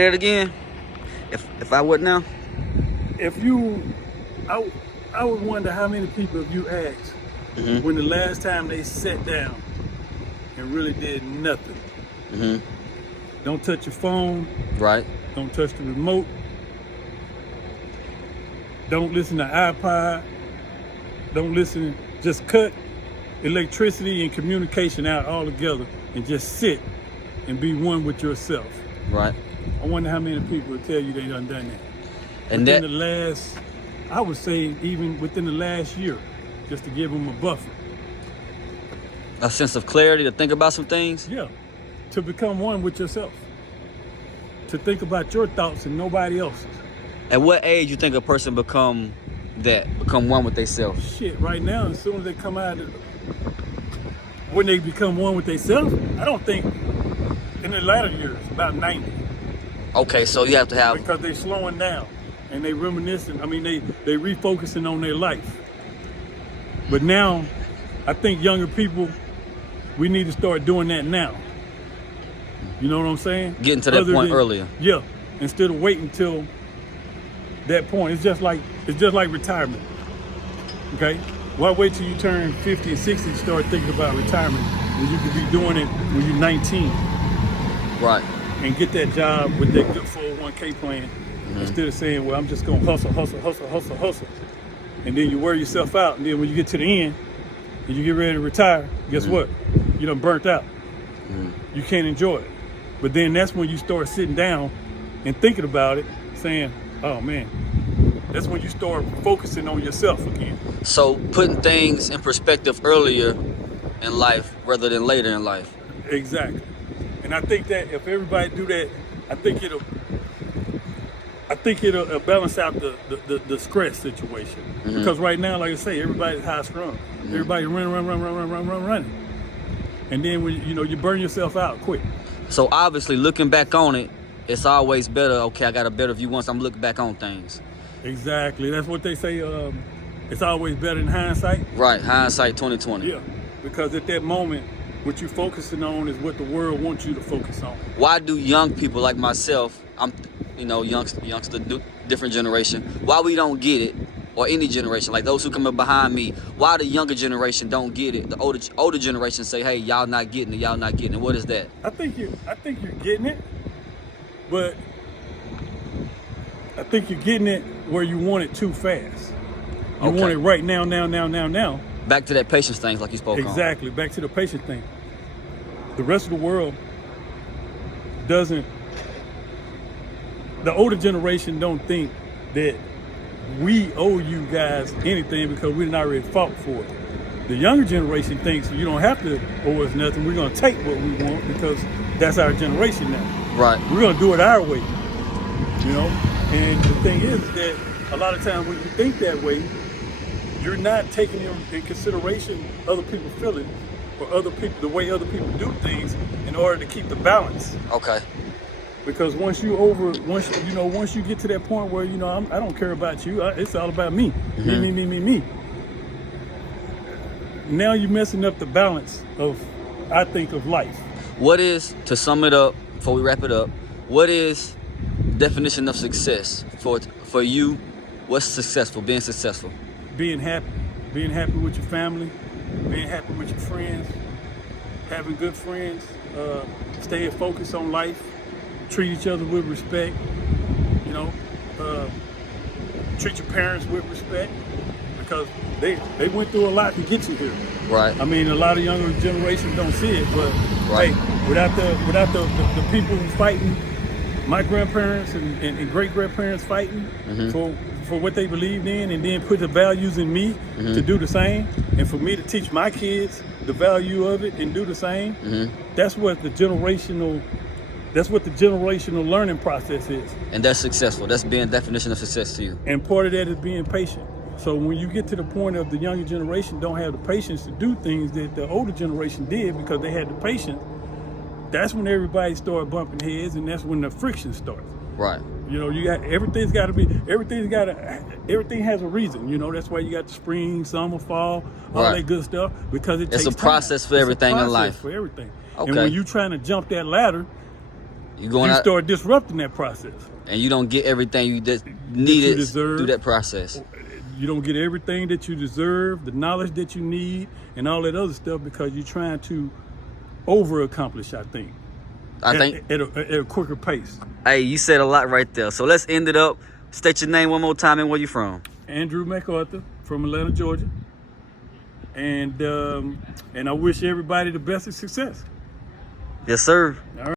Say it again. If I would now. If you, I would wonder how many people have you asked when the last time they sat down and really did nothing. Don't touch your phone. Right. Don't touch the remote. Don't listen to iPod. Don't listen. Just cut electricity and communication out altogether and just sit and be one with yourself. Right. I wonder how many people will tell you they done that. And within the last, I would say even within the last year, just to give them a buffer. A sense of clarity to think about some things? Yeah, to become one with yourself. To think about your thoughts and nobody else's. At what age you think a person become one with themselves? Shit, right now, as soon as they come out, when they become one with themselves, I don't think in the latter years, about 90. Okay, so you have to have... Because they're slowing down and they reminiscing, I mean, they refocusing on their life. But now, I think younger people, we need to start doing that now. You know what I'm saying? Getting to that point earlier. Yeah, instead of waiting till that point. It's just like retirement. Okay? Why wait till you turn 50 and 60 to start thinking about retirement when you could be doing it when you're 19? Right. And get that job with that good 401k plan instead of saying, well, I'm just gonna hustle. And then you wear yourself out, and then when you get to the end and you get ready to retire, guess what? You done burnt out. You can't enjoy it. But then that's when you start sitting down and thinking about it, saying, oh man, that's when you start focusing on yourself again. So putting things in perspective earlier in life rather than later in life. Exactly. And I think that if everybody do that, I think it'll balance out the stress situation. Because right now, like I say, everybody's high strung. Everybody running. And then when you burn yourself out quick. So obviously, looking back on it, it's always better. Okay, I got a better view once I'm looking back on things. Exactly. That's what they say. It's always better in hindsight. Right. Hindsight 2020. Yeah. Because at that moment, what you're focusing on is what the world wants you to focus on. Why do young people like myself, I'm, youngster, different generation, why we don't get it, or any generation, like those who come up behind me, why the younger generation don't get it? The older generation say, hey, y'all not getting it. What is that? I think you're getting it, but I think you're getting it where you want it too fast. You want it right now. Back to that patience thing like you spoke on. Exactly, back to the patient thing. The rest of the world doesn't, the older generation don't think that we owe you guys anything because we didn't already fought for it. The younger generation thinks you don't have to owe us nothing. We're going to take what we want because that's our generation now. Right. We're going to do it our way, And the thing is that a lot of times when you think that way, you're not taking in consideration other people's feelings or the way other people do things in order to keep the balance. Okay. Because once you get to that point where I don't care about you, it's all about me, me. Now you're messing up the balance of life. What is, to sum it up before we wrap it up, what is definition of success for you? What's successful? Being successful. Being happy with your family, being happy with your friends, having good friends, staying focused on life, treat each other with respect, treat your parents with respect because they went through a lot to get you here. Right. I mean, a lot of younger generations don't see it, but right. Hey, without the people who fighting, my grandparents and great grandparents fighting for what they believed in, and then put the values in me to do the same, and for me to teach my kids the value of it and do the same. That's what the generational learning process is. And that's successful. That's being definition of success to you. And part of that is being patient. So when you get to the point of the younger generation don't have the patience to do things that the older generation did because they had the patience, that's when everybody started bumping heads, and that's when the friction starts. Right. Everything has a reason. That's why you got the spring, summer, fall, all that good stuff, because it's a process for everything in life. For everything. Okay. And when you're trying to jump that ladder, You going you out start disrupting that process. and you don't get everything you needed deserve. through that process. You don't get everything that you deserve, the knowledge that you need, and all that other stuff because you're trying to over-accomplish, I think. I think. At a quicker pace. Hey, you said a lot right there. So let's end it up. State your name one more time and where you from. Andrew MacArthur from Atlanta, Georgia. And I wish everybody the best of success. Yes, sir. All right.